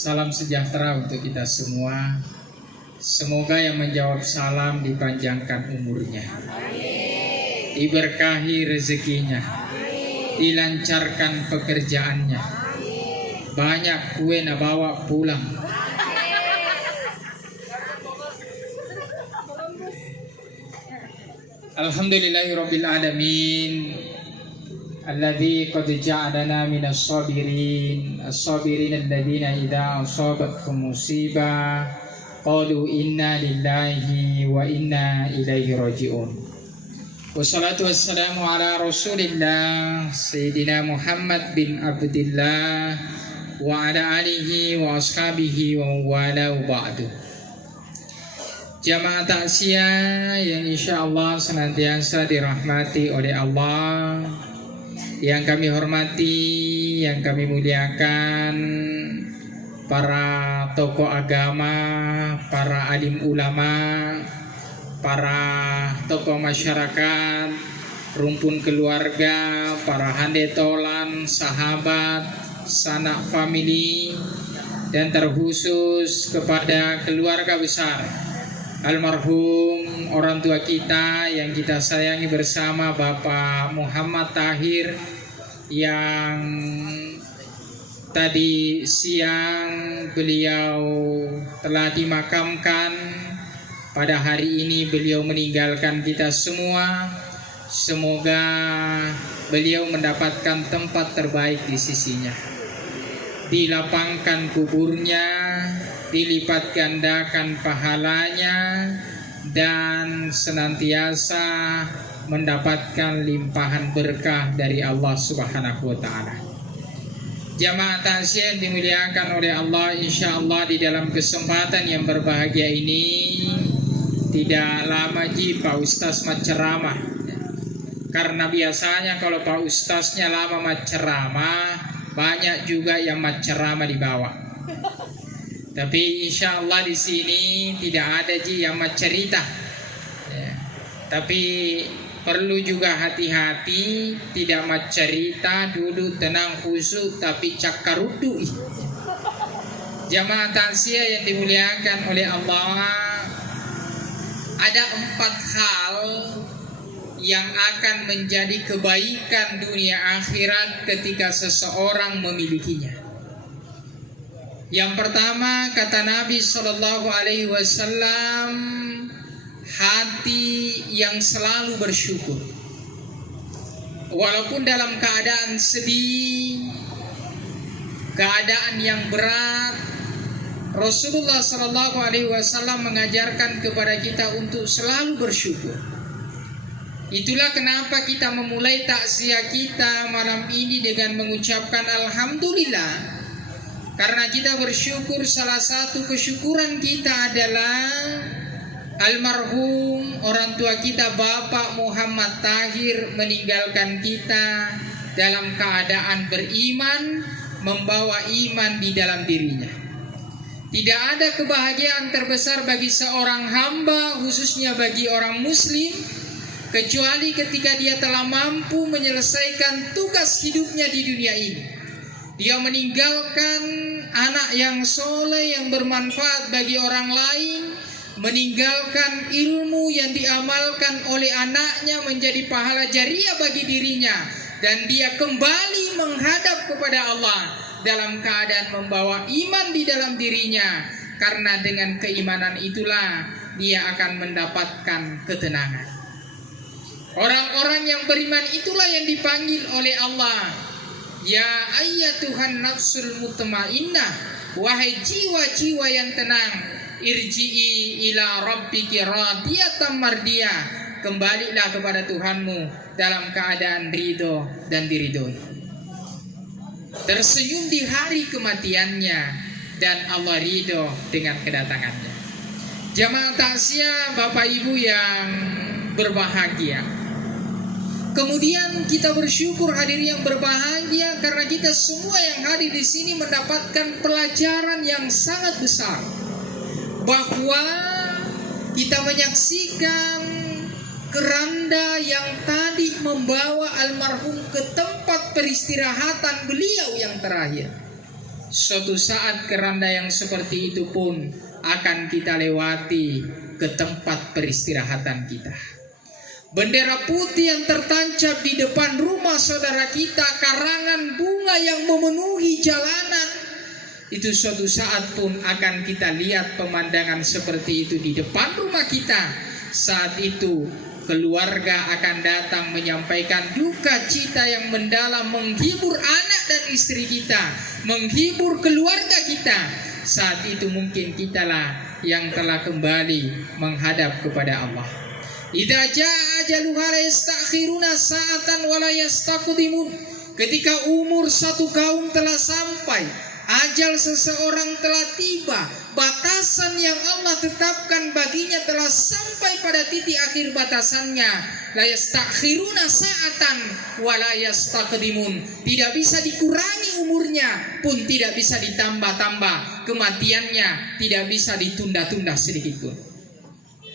Salam sejahtera untuk kita semua. Semoga yang menjawab salam dipanjangkan umurnya, diberkahi rezekinya, dilancarkan pekerjaannya, banyak kue na bawa pulang. Alhamdulillahirabbil alamin. Alladzi qad ja'alana minas sabirin, as-sabirin alladzina idza asabatkum musibah qalu inna lillahi wa inna ilaihi raji'un. Wassalatu wassalamu ala Rasulillah Sayyidina Muhammad bin Abdillah wa ala alihi wa ashabihi wa wala ba'du. Jamaah takziah yang insyaallah senantiasa dirahmati oleh Allah, yang kami hormati, yang kami muliakan, para tokoh agama, para alim ulama, para tokoh masyarakat, rumpun keluarga, para handetolan, sahabat, sanak famili, dan terkhusus kepada keluarga besar almarhum orang tua kita yang kita sayangi bersama, Bapak Muhammad Tahir, yang tadi siang beliau telah dimakamkan. Pada hari ini beliau meninggalkan kita semua. Semoga beliau mendapatkan tempat terbaik di sisinya, dilapangkan kuburnya, dilipat gandakan pahalanya, dan senantiasa mendapatkan limpahan berkah dari Allah Subhanahu wa ta'ala. Jamaah takziah yang dimuliakan oleh Allah, insyaallah di dalam kesempatan yang berbahagia ini tidak lama lagi Pak Ustaz ceramah. Karena biasanya kalau Pak Ustaznya lama ceramah, banyak juga yang ceramah di bawah. Tapi insya Allah di sini tidak ada yang cerita, ya. Tapi perlu juga hati-hati, tidak cerita, duduk tenang khusyuk, tapi cakarudu. Jamaah takziah yang dimuliakan oleh Allah, ada 4 hal yang akan menjadi kebaikan dunia akhirat ketika seseorang memilikinya. Yang pertama, kata Nabi Shallallahu Alaihi Wasallam, hati yang selalu bersyukur, walaupun dalam keadaan sedih, keadaan yang berat. Rasulullah Shallallahu Alaihi Wasallam mengajarkan kepada kita untuk selalu bersyukur. Itulah kenapa kita memulai takziah kita malam ini dengan mengucapkan Alhamdulillah. Karena kita bersyukur, salah satu kesyukuran kita adalah almarhum orang tua kita Bapak Muhammad Tahir meninggalkan kita dalam keadaan beriman, membawa iman di dalam dirinya. Tidak ada kebahagiaan terbesar bagi seorang hamba, khususnya bagi orang muslim, kecuali ketika dia telah mampu menyelesaikan tugas hidupnya di dunia ini. Dia meninggalkan anak yang soleh, yang bermanfaat bagi orang lain, meninggalkan ilmu yang diamalkan oleh anaknya menjadi pahala jariah bagi dirinya, dan dia kembali menghadap kepada Allah dalam keadaan membawa iman di dalam dirinya. Karena dengan keimanan itulah dia akan mendapatkan ketenangan. Orang-orang yang beriman itulah yang dipanggil oleh Allah, ya ayyatuhan nafsul mutmainnah, wahai jiwa-jiwa yang tenang, irji'i ila rabbiki radiyatan mardiyah, kembalilah kepada Tuhanmu dalam keadaan ridho dan diridhoi, tersenyum di hari kematiannya, dan Allah ridho dengan kedatangannya. Jamaah takziah Bapak Ibu yang berbahagia, kemudian kita bersyukur hadirin yang berbahagia karena kita semua yang hadir di sini mendapatkan pelajaran yang sangat besar, bahwa kita menyaksikan keranda yang tadi membawa almarhum ke tempat peristirahatan beliau yang terakhir. suatu saat keranda yang seperti itu pun akan kita lewati ke tempat peristirahatan kita. Bendera putih yang tertancap di depan rumah saudara kita, karangan bunga yang memenuhi jalanan, itu suatu saat pun akan kita lihat pemandangan seperti itu di depan rumah kita. Saat itu keluarga akan datang menyampaikan duka cita yang mendalam, menghibur anak dan istri kita, menghibur keluarga kita. Saat itu mungkin kitalah yang telah kembali menghadap kepada Allah. Idza jaa ajaluha la yastakhiruna sa'atan wa la yastaqdimun. Ketika umur satu kaum telah sampai, ajal seseorang telah tiba, batasan yang Allah tetapkan baginya telah sampai pada titik akhir batasannya. La yastakhiruna sa'atan wa la yastaqdimun. Tidak bisa dikurangi umurnya, pun tidak bisa ditambah-tambah. Kematiannya tidak bisa ditunda-tunda sedikit pun.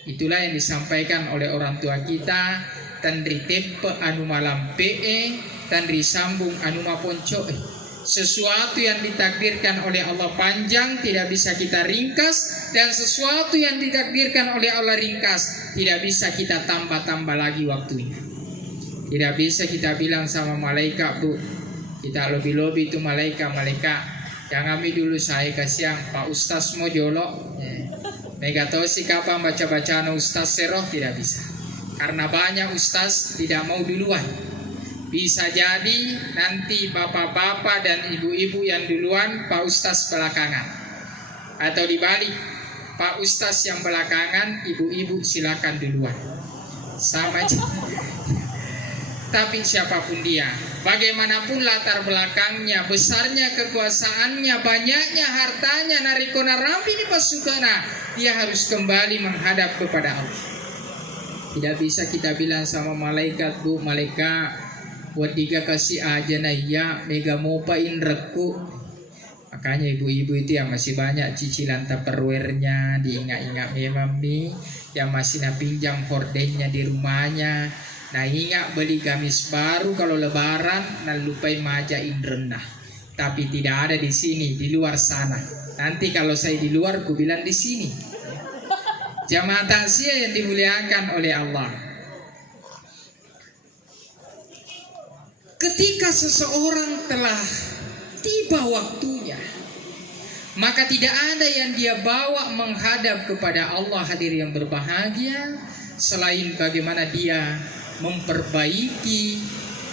Itulah yang disampaikan oleh orang tua kita, tandri tepe anu malam PE, tandri sambung anu maponco. Sesuatu yang ditakdirkan oleh Allah panjang tidak bisa kita ringkas, dan sesuatu yang ditakdirkan oleh Allah ringkas tidak bisa kita tambah-tambah lagi waktunya. Tidak bisa kita bilang sama malaikat, Bu, kita lobi-lobi itu malaikat, yang kami dulu saya kasihan Pak Ustaz mau jolok. Mega tahu sih kapan baca-bacaan Ustaz Seroh, tidak bisa. Karena banyak Ustaz tidak mau duluan. Bisa jadi nanti bapak-bapak dan ibu-ibu yang duluan, Pak Ustaz belakangan. Atau dibalik, Pak Ustaz yang belakangan, ibu-ibu silakan duluan. Sama aja. Tapi siapapun dia, bagaimanapun latar belakangnya, besarnya kekuasaannya, banyaknya hartanya, narikona rambi di pasukana, dia harus kembali menghadap kepada Allah. Tidak bisa kita bilang sama malaikat, Bu, malaikat buat tiga kasih aja nah ya mega mopain reku. Makanya ibu-ibu itu yang masih banyak cicilan tupperware-nya, diingat-ingat memang nih, yang masih pinjam hordennya di rumahnya. Nah ingat beli gamis baru kalau lebaran, nah lupai majain rendah. Tapi tidak ada di sini, di luar sana. Nanti kalau saya di luar, ku bilang di sini. Jamaah takziah yang dimuliakan oleh Allah. Ketika seseorang telah tiba waktunya, maka tidak ada yang dia bawa menghadap kepada Allah, hadir yang berbahagia, selain bagaimana dia memperbaiki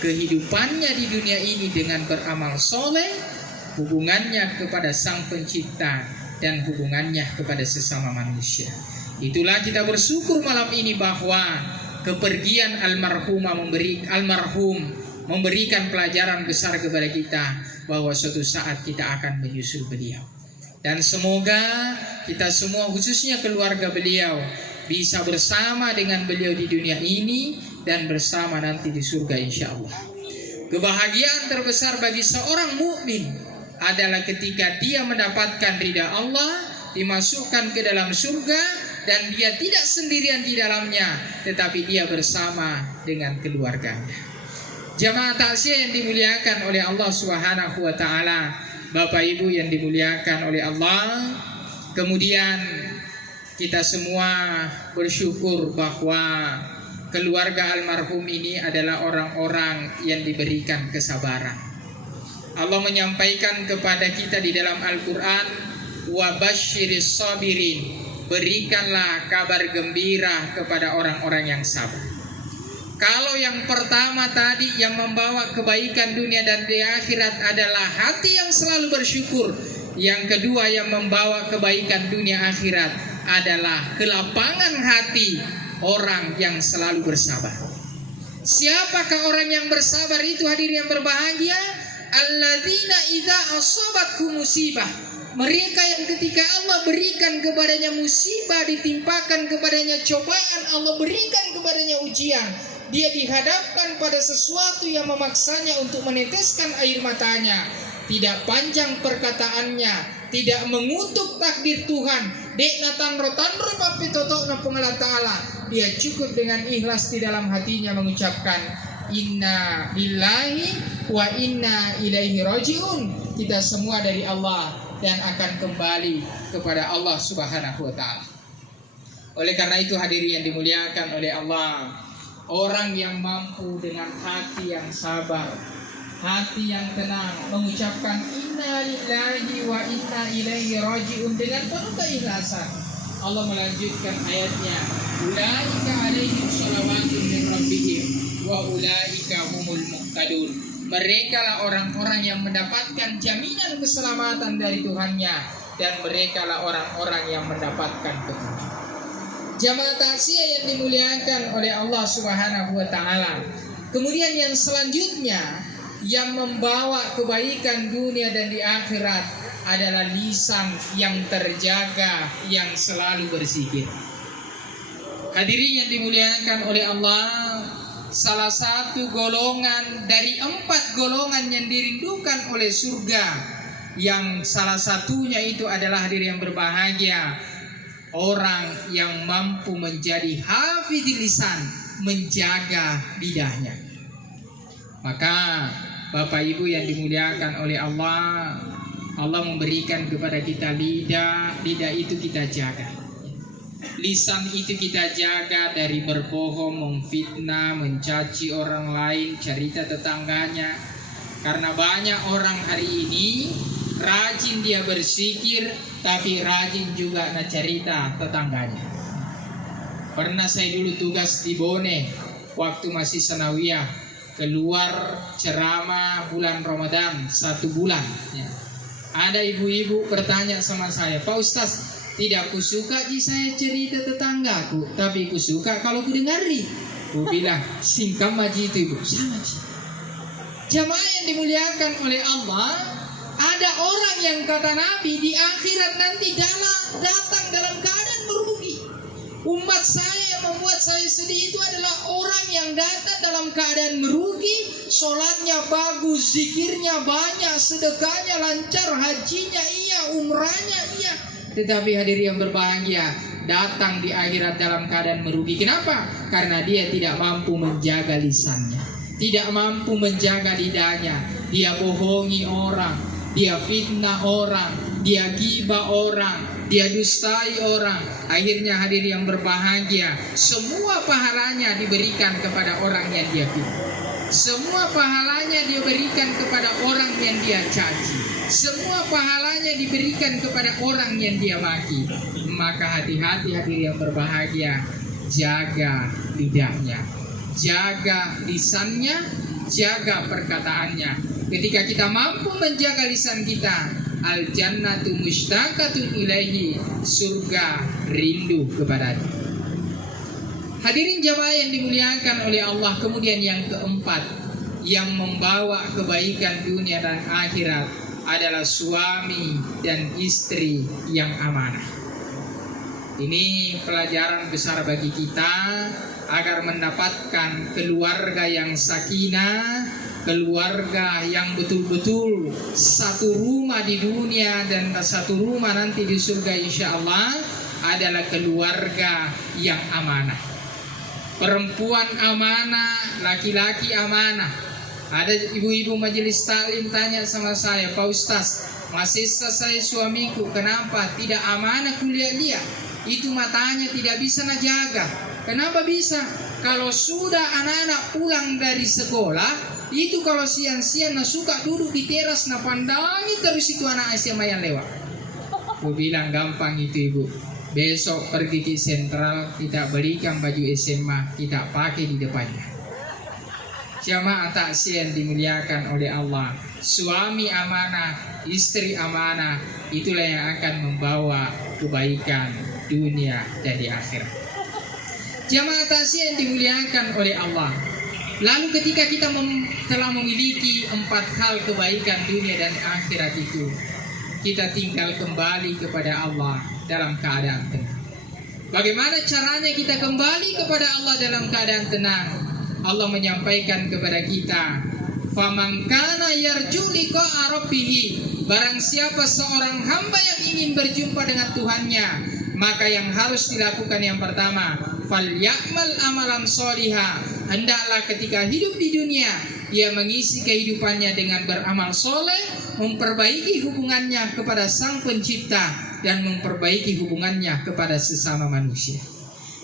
kehidupannya di dunia ini dengan beramal soleh, hubungannya kepada Sang Pencipta, dan hubungannya kepada sesama manusia. Itulah kita bersyukur malam ini bahwa kepergian almarhum memberikan pelajaran besar kepada kita, bahwa suatu saat kita akan menyusul beliau. Dan semoga kita semua, khususnya keluarga beliau, bisa bersama dengan beliau di dunia ini dan bersama nanti di surga insya Allah. Kebahagiaan terbesar bagi seorang mukmin adalah ketika dia mendapatkan ridha Allah, dimasukkan ke dalam surga, dan dia tidak sendirian di dalamnya, tetapi dia bersama dengan keluarganya. Jamaah takziah yang dimuliakan oleh Allah Subhanahu wa taala, Bapak Ibu yang dimuliakan oleh Allah, kemudian kita semua bersyukur bahwa keluarga almarhum ini adalah orang-orang yang diberikan kesabaran. Allah menyampaikan kepada kita di dalam Al-Quran, wa basyiris sabirin, berikanlah kabar gembira kepada orang-orang yang sabar. Kalau yang pertama tadi yang membawa kebaikan dunia dan di akhirat adalah hati yang selalu bersyukur, yang kedua yang membawa kebaikan dunia akhirat adalah kelapangan hati orang yang selalu bersabar. Siapakah orang yang bersabar itu, hadir yang berbahagia? Alladzina idza asabatkum musibah, mereka yang ketika Allah berikan kepadanya musibah, ditimpakan kepadanya cobaan, Allah berikan kepadanya ujian, dia dihadapkan pada sesuatu yang memaksanya untuk meneteskan air matanya, tidak panjang perkataannya, tidak mengutuk takdir Tuhan, dek natan rotan rupapi totok na pengalat ta'ala, dia cukup dengan ikhlas di dalam hatinya mengucapkan inna lillahi wa inna ilaihi rajiun. kita semua dari Allah dan akan kembali kepada Allah Subhanahu wa taala. Oleh karena itu hadirin yang dimuliakan oleh Allah, orang yang mampu dengan hati yang sabar, hati yang tenang, mengucapkan inna lillahi wa inna ilaihi raji'un dengan penuh keikhlasan, Allah melanjutkan ayatnya, ulaika alaihim shalawatun min rabbihim wa ulaika humul muhtadun. Mereka lah orang-orang yang mendapatkan jaminan keselamatan dari Tuhannya, dan mereka lah orang-orang yang mendapatkan petunjuk. Jamaah takziah yang dimuliakan oleh Allah Subhanahu wa taala. Kemudian yang selanjutnya yang membawa kebaikan dunia dan di akhirat adalah lisan yang terjaga, yang selalu berzikir. Hadirin yang dimuliakan oleh Allah, salah satu golongan dari 4 golongan yang dirindukan oleh surga, yang salah satunya itu adalah hadirin yang berbahagia, orang yang mampu menjadi hafidhil lisan, menjaga lidahnya. Maka Bapak Ibu yang dimuliakan oleh Allah, Allah memberikan kepada kita lidah itu kita jaga. Lisan itu kita jaga dari berbohong, memfitnah, mencaci orang lain, cerita tetangganya. Karena banyak orang hari ini rajin dia berzikir, tapi rajin juga cerita tetangganya. Pernah saya dulu tugas di Bone waktu masih sanawiyah, keluar ceramah bulan Ramadan 1 bulan. Ada ibu-ibu bertanya sama saya, Pak Ustaz, tidak kusuka saya cerita tetanggaku, tapi kusuka kalau ku dengari. Ku bilang, singkam maji itu ibu, sama sih. Jamaah yang dimuliakan oleh Allah, ada orang yang kata Nabi di akhirat nanti datang dalam keadaan merugi. Umat saya yang membuat saya sedih itu adalah orang yang datang dalam keadaan merugi, sholatnya bagus, zikirnya banyak, sedekahnya lancar, hajinya iya, umrahnya iya. Tetapi hadirin yang berbahagia, datang di akhirat dalam keadaan merugi. Kenapa? Karena dia tidak mampu menjaga lisannya, tidak mampu menjaga lidahnya. Dia bohongi orang, dia fitnah orang, dia ghibah orang, dia dustai orang. Akhirnya hadirin yang berbahagia, semua pahalanya diberikan kepada orang yang dia fitnah. Semua pahalanya diberikan kepada orang yang dia caci. Semua pahalanya diberikan kepada orang yang dia maki. Maka hati-hati hadirin yang berbahagia, jaga lidahnya, jaga lisannya, jaga perkataannya. Ketika kita mampu menjaga lisan kita, al jannatu mushtaqatun ilaihi, surga rindu kepadanya. Hadirin jamaah yang dimuliakan oleh Allah, kemudian yang keempat yang membawa kebaikan dunia dan akhirat adalah suami dan istri yang amanah. Ini pelajaran besar bagi kita agar mendapatkan keluarga yang sakinah, keluarga yang betul-betul satu rumah di dunia dan satu rumah nanti di surga insya Allah, adalah keluarga yang amanah. Perempuan amanah, laki-laki amanah. Ada ibu-ibu majelis taklim tanya sama saya, Pak Ustaz, masih saya suamiku kenapa tidak amanah kuliah dia? Itu matanya tidak bisa najaga. Kenapa bisa? Kalau sudah anak-anak pulang dari sekolah, itu kalau siang-siang suka duduk di teras pandangi terus itu anak SMA yang lewat. Aku bilang gampang itu ibu. Besok pergi ke sentral, kita belikan baju SMA, kita pakai di depannya. Jamaah takziah yang dimuliakan oleh Allah, suami amanah, istri amanah, itulah yang akan membawa kebaikan dunia dan di akhirat. Jamaah takziah yang dimuliakan oleh Allah, lalu ketika kita telah memiliki 4 hal kebaikan dunia dan akhirat itu, kita tinggal kembali kepada Allah dalam keadaan tenang. Bagaimana caranya kita kembali kepada Allah dalam keadaan tenang? Allah menyampaikan kepada kita, "Faman kana yarju liqa'a rabbih," barang siapa seorang hamba yang ingin berjumpa dengan Tuhannya, Maka yang harus dilakukan yang pertama, falyamal amalan sholiha. Hendaklah ketika hidup di dunia ia mengisi kehidupannya dengan beramal soleh, memperbaiki hubungannya kepada Sang Pencipta dan memperbaiki hubungannya kepada sesama manusia.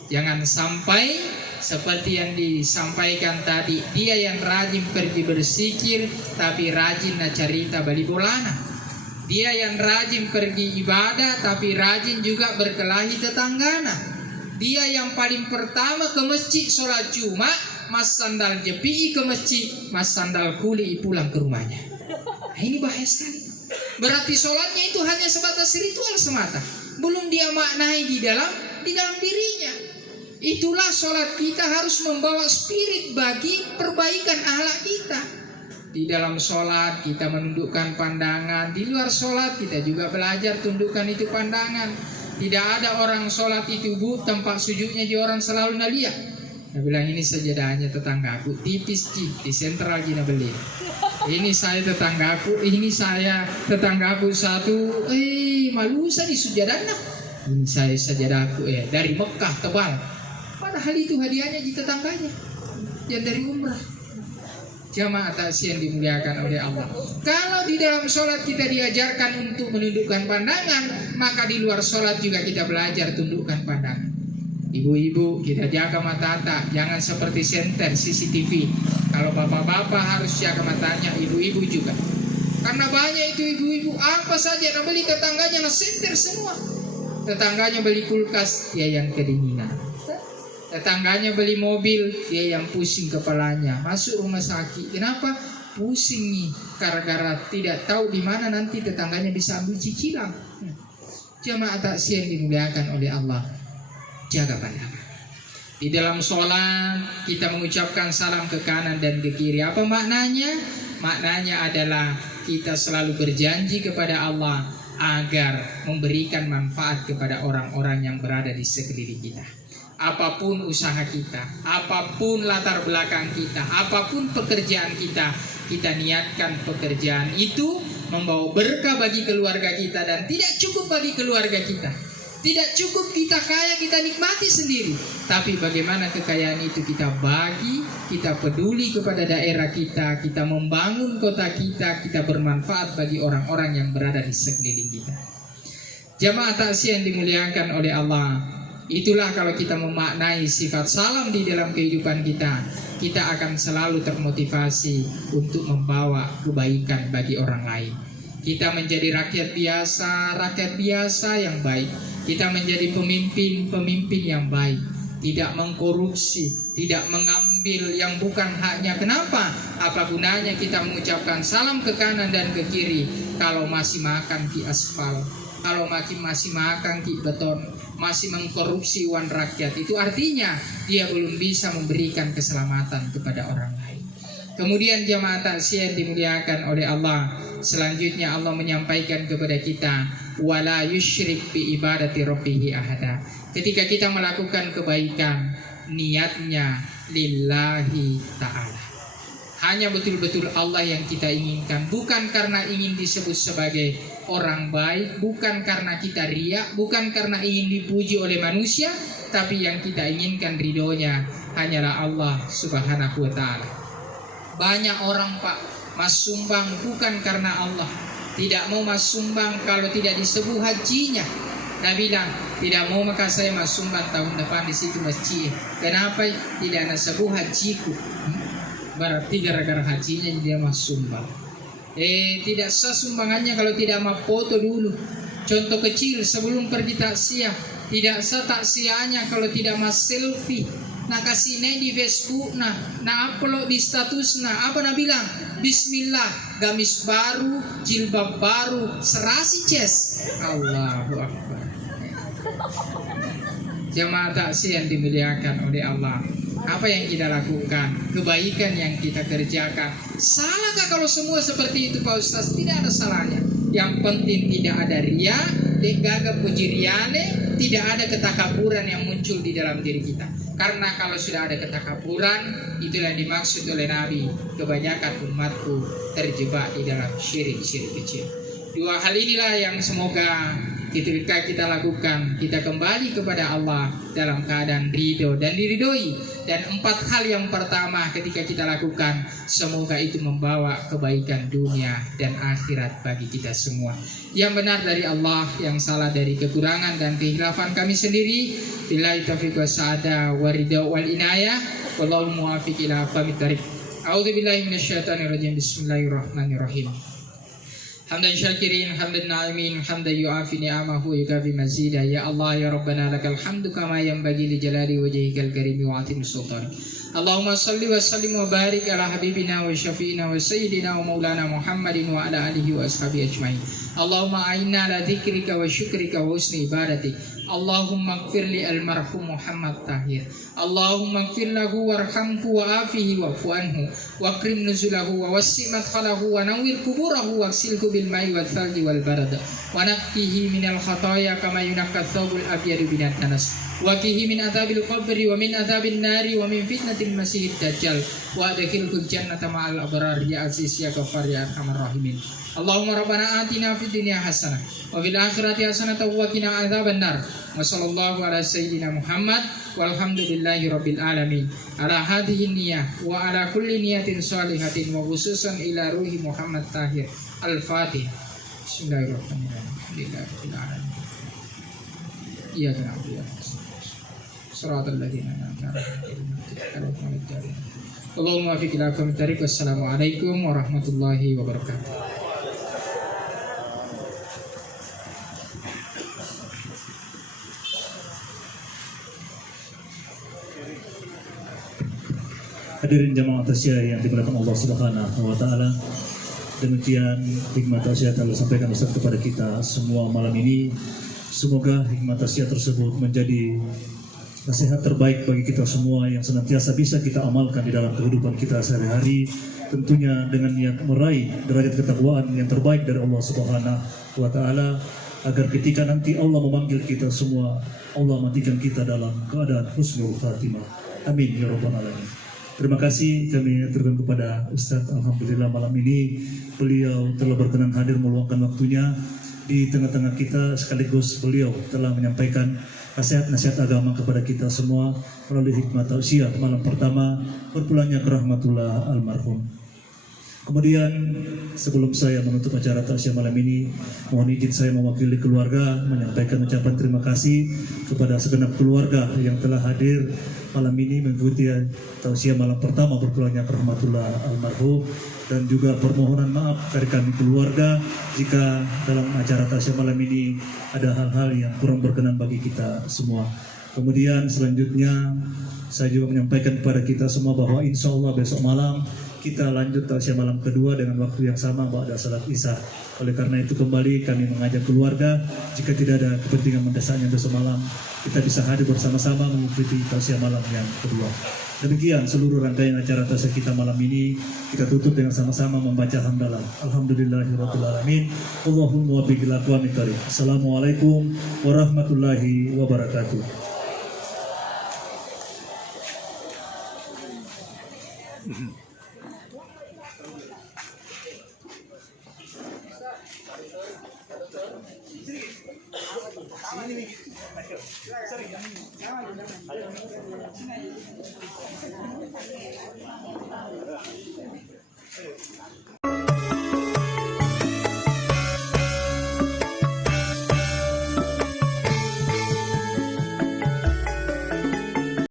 Jangan sampai seperti yang disampaikan tadi, dia yang rajin pergi bersikir tapi rajin carita bali bolana. Dia yang rajin pergi ibadah tapi rajin juga berkelahi tetanggana. Dia yang paling pertama ke masjid sholat Jumat, mas sandal jepi ke masjid, mas sandal kuli pulang ke rumahnya. Nah, ini bahaya sekali. Berarti sholatnya itu hanya sebatas ritual semata, belum dia maknai di dalam dirinya. Itulah sholat kita harus membawa spirit bagi perbaikan akhlak kita. Di dalam sholat kita menundukkan pandangan, di luar sholat kita juga belajar tundukkan itu pandangan. Tidak ada orang sholat itu tempat sujudnya dia orang selalu nalia. Dia bilang ini sajadahnya tetanggaku tipis di sentral Gina beli. Ini saya tetanggaku, satu, malusa di sujadana. Ini saya sajadahku dari Mekah tebal. Padahal itu hadiahnya di tetangganya yang dari umrah. Jamaah taksi yang dimuliakan oleh Allah. Kalau di dalam sholat kita diajarkan untuk menundukkan pandangan, maka di luar sholat juga kita belajar tundukkan pandangan. Ibu-ibu kita jaga mata, jangan seperti senter CCTV. Kalau bapak-bapak harus jaga matanya, ibu-ibu juga. Karena banyak itu ibu-ibu apa saja yang beli tetangganya senter semua. Tetangganya beli kulkas, dia yang kedinginan. Tetangganya beli mobil, dia yang pusing kepalanya. Masuk rumah sakit, kenapa? Pusing nih, gara-gara tidak tahu di mana nanti tetangganya bisa ambil cicilan. Jamaah taksi yang dimuliakan oleh Allah, jaga pandangan. Di dalam sholat kita mengucapkan salam ke kanan dan ke kiri. Apa maknanya? Maknanya adalah kita selalu berjanji kepada Allah agar memberikan manfaat kepada orang-orang yang berada di sekeliling kita. Apapun usaha kita, apapun latar belakang kita, apapun pekerjaan kita, kita niatkan pekerjaan itu membawa berkah bagi keluarga kita dan tidak cukup bagi keluarga kita. Tidak cukup kita kaya, kita nikmati sendiri. Tapi bagaimana kekayaan itu kita bagi, kita peduli kepada daerah kita, kita membangun kota kita, kita bermanfaat bagi orang-orang yang berada di sekeliling kita. Jamaah taksi yang dimuliakan oleh Allah, itulah kalau kita memaknai sifat salam di dalam kehidupan kita, kita akan selalu termotivasi untuk membawa kebaikan bagi orang lain. Kita menjadi rakyat biasa yang baik. Kita menjadi pemimpin yang baik. Tidak mengkorupsi, tidak mengambil yang bukan haknya. Kenapa? Apa gunanya kita mengucapkan salam ke kanan dan ke kiri kalau masih makan di aspal, kalau masih makan di beton, masih mengkorupsi uang rakyat? Itu artinya dia belum bisa memberikan keselamatan kepada orang lain. Kemudian jamaah taksiyah dimuliakan oleh Allah, selanjutnya Allah menyampaikan kepada kita, wala yusyrik bi ibadati rabbih ahada. Ketika kita melakukan kebaikan, niatnya lillahi ta'ala. Hanya betul-betul Allah yang kita inginkan, bukan karena ingin disebut sebagai orang baik, bukan karena kita riya, bukan karena ingin dipuji oleh manusia, tapi yang kita inginkan ridhonya hanyalah Allah subhanahu wa ta'ala. Banyak orang Pak mas sumbang bukan karena Allah, tidak mau mas sumbang kalau tidak disebut hajinya. Dia bilang tidak mau maka saya mas sumbang tahun depan di situ masjid. Kenapa? Tidak ada sebut hajiku. Berarti gara-gara hajinya dia mas sumbang. Tidak sah sumbangannya kalau tidak mau foto dulu. Contoh kecil sebelum pergi taksiyah, tidak sah taksiyahnya kalau tidak mas selfie. Nah kasih di Facebook, nah upload di status, nah apa nak bilang? Bismillah, gamis baru, jilbab baru, serasi ces. Allahu Akbar. Jamaah taksi yang dimuliakan oleh Allah, apa yang kita lakukan, kebaikan yang kita kerjakan, salahkah kalau semua seperti itu Pak Ustaz? Tidak ada salahnya. Yang penting tidak ada riya, gagap pujiriane, tidak ada ketakaburan yang muncul di dalam diri kita. Karena kalau sudah ada ketakaburan, itulah yang dimaksud oleh Nabi, kebanyakan umatku terjebak di dalam syirik kecil. Dua hal inilah yang semoga ketika kita lakukan, kita kembali kepada Allah dalam keadaan ridho dan diridhoi. Dan 4 hal yang pertama ketika kita lakukan, semoga itu membawa kebaikan dunia dan akhirat bagi kita semua. Yang benar dari Allah, yang salah dari kekurangan dan kehilafan kami sendiri. Billahi taufiq wassaada waridha wal inayah. Wallahu muwaffiq ila aqwamit thariq. A'udzubillahi minasyaitonirrajim. Bismillahirrahmanirrahim. Hamdan syakirin, hamdan na'imin, hamdan yu'afi ni'amahu yukafi mazida. Ya Allah, ya Rabbana, lakal hamdu kama yanbaghi li jalali wajhikal karimi wa 'azimi sultanik. Allahumma salli wa sallim wa barik ala habibina wa syafi'ina wa sayyidina wa maulana Muhammadin wa ala alihi wa ashabihi ajmain. Allahumma a'inna ala dzikrika wa syukrika wa husni ibadatik. Allahumma ighfir li almarhum Muhammad Tahir. Allahumma ighfir lahu warhamhu wa afihi wa'fu anhu wa akrim nuzulahu wa wassi' madkhalahu wa nawwir kuburahu wa silhu bil ma'i wal thalji wal barad wa naqqihi minal khataaya kama yunaqqa thawbul abyadu binat nanas wa qihi min adzabil qabri wa min adzabin nari wa min fitnatil masiihid dajjal wa adkhilhul jannata ma'al abrar ya aziz ya ghaffar ya arhamar rahimin. Allahumma rabbana atina fid dunya hasanah wa fil akhirati hasanah wa qina adzaban nar. Wa sallallahu ala sayyidina Muhammad walhamdulillahi rabbil alamin. Ala hadhihi niyyah wa ala kulli niyatin shalihatin wa khususan ila ruhi Muhammad Tahir. Al-Fatih. Bismillahirrahmanirrahim. Iyyaka na'budu wa iyyaka nasta'in. Shiratal ladzina an'amta 'alaihim ghairil maghdubi 'alaihim. Allahumma fiqh ila aqwamit thariq. Wassalamualaikum warahmatullahi wabarakatuh. Hadirin jamaah tasyah yang dimuliakan Allah Subhanahu wa taala. Demikian hikmat tasyah telah sampaikan Ustaz kepada kita semua malam ini. Semoga hikmat tasyah tersebut menjadi nasihat terbaik bagi kita semua yang senantiasa bisa kita amalkan di dalam kehidupan kita sehari-hari, tentunya dengan niat meraih derajat ketakwaan yang terbaik dari Allah Subhanahu wa taala, agar ketika nanti Allah memanggil kita semua, Allah matikan kita dalam keadaan husnul khatimah. Amin ya rabbal alamin. Terima kasih kami aturkan kepada Ustadz. Alhamdulillah malam ini beliau telah berkenan hadir meluangkan waktunya di tengah-tengah kita, sekaligus beliau telah menyampaikan nasihat-nasihat agama kepada kita semua melalui hikmat tausiah malam pertama berpulangnya ke rahmatullah almarhum. Kemudian sebelum saya menutup acara tausiah malam ini, mohon izin saya mewakili keluarga menyampaikan ucapan terima kasih kepada segenap keluarga yang telah hadir malam ini mengikuti tausiah malam pertama berpulangnya ke rahmatullah almarhum, dan juga permohonan maaf dari kami keluarga jika dalam acara tausiah malam ini ada hal-hal yang kurang berkenan bagi kita semua. Kemudian selanjutnya saya juga menyampaikan kepada kita semua bahwa insya Allah besok malam kita lanjut tausiah malam kedua dengan waktu yang sama ba'da salat isya. Oleh karena itu kembali kami mengajak keluarga, jika tidak ada kepentingan mendesaknya besok malam, kita bisa hadir bersama-sama mengikuti tausiah malam yang kedua. Demikian seluruh rangkaian acara tausiah kita malam ini, kita tutup dengan sama-sama membaca hamdalah. Alhamdulillahirabbil alamin. Allahumma wafiq ila aqwamit thariq. Assalamualaikum warahmatullahi wabarakatuh. Sini.